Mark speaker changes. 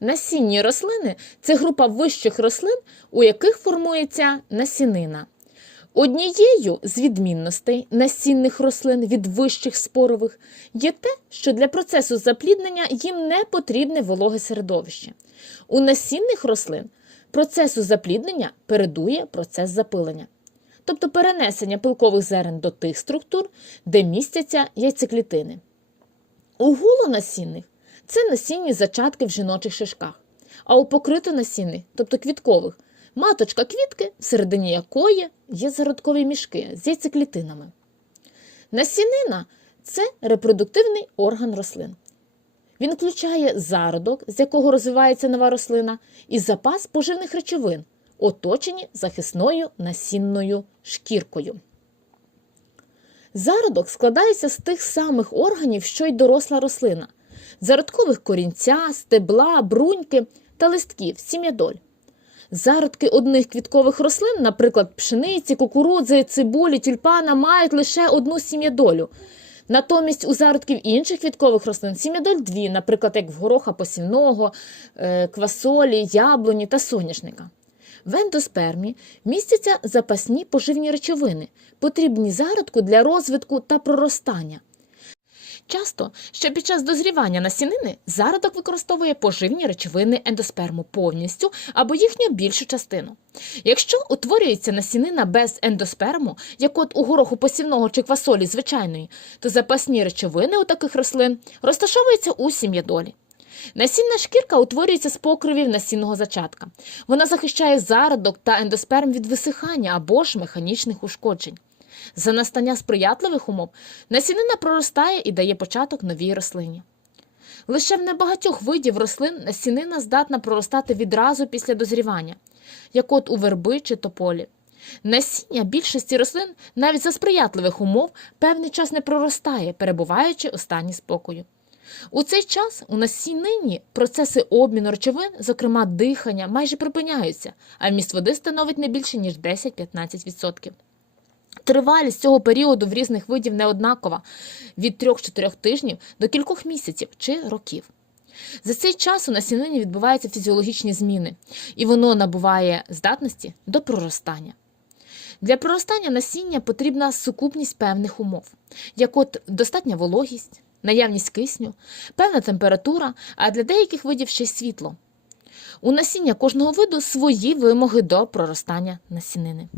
Speaker 1: Насінні рослини це група вищих рослин, у яких формується насінина. Однією з відмінностей насінних рослин від вищих спорових є те, що для процесу запліднення їм не потрібне вологе середовище. У насінних рослин процесу запліднення передує процес запилення, тобто перенесення пилкових зерен до тих структур, де містяться яйцеклітини. У гулонасінних це насінні зачатки в жіночих шишках, а у покрито покритонасінних, тобто квіткових, маточка квітки, всередині якої є зародкові мішки з яйцеклітинами. Насінина це репродуктивний орган рослин. Він включає зародок, з якого розвивається нова рослина, і запас поживних речовин, оточені захисною насінною шкіркою. Зародок складається з тих самих органів, що й доросла рослина: зародкових корінця, стебла, бруньки та листків, сім'ядоль. Зародки одних квіткових рослин, наприклад, пшениці, кукурудзи, цибулі, тюльпана, мають лише одну сім'ядолю. Натомість у зародків інших квіткових рослин сім'ядоль дві, наприклад, як в гороха посівного, е, квасолі, яблуні та соняшника. В ендоспермі містяться запасні поживні речовини, потрібні зародку для розвитку та проростання. Часто ще під час дозрівання насінини зародок використовує поживні речовини ендосперму повністю або їхню більшу частину. Якщо утворюється насінина без ендосперму, як от у гороху посівного чи квасолі звичайної, то запасні речовини у таких рослин розташовуються у сім'ядолі. Насінна шкірка утворюється з покривів насінного зачатка. Вона захищає зародок та ендосперм від висихання або ж механічних ушкоджень. За настання сприятливих умов насінина проростає і дає початок новій рослині. Лише в небагатьох видів рослин насінина здатна проростати відразу після дозрівання, як от у верби чи тополі. Насіння більшості рослин навіть за сприятливих умов певний час не проростає, перебуваючи у стані спокою. У цей час у насінині процеси обміну речовин, зокрема дихання, майже припиняються, а вміст води становить не більше ніж 10-15%. Тривалість цього періоду в різних видів не однакова від 3-4 тижнів до кількох місяців чи років. За цей час у насінині відбуваються фізіологічні зміни, і воно набуває здатності до проростання. Для проростання насіння потрібна сукупність певних умов, як от достатня вологість, наявність кисню, певна температура, а для деяких видів ще й світло. У насіння кожного виду свої вимоги до проростання насінини.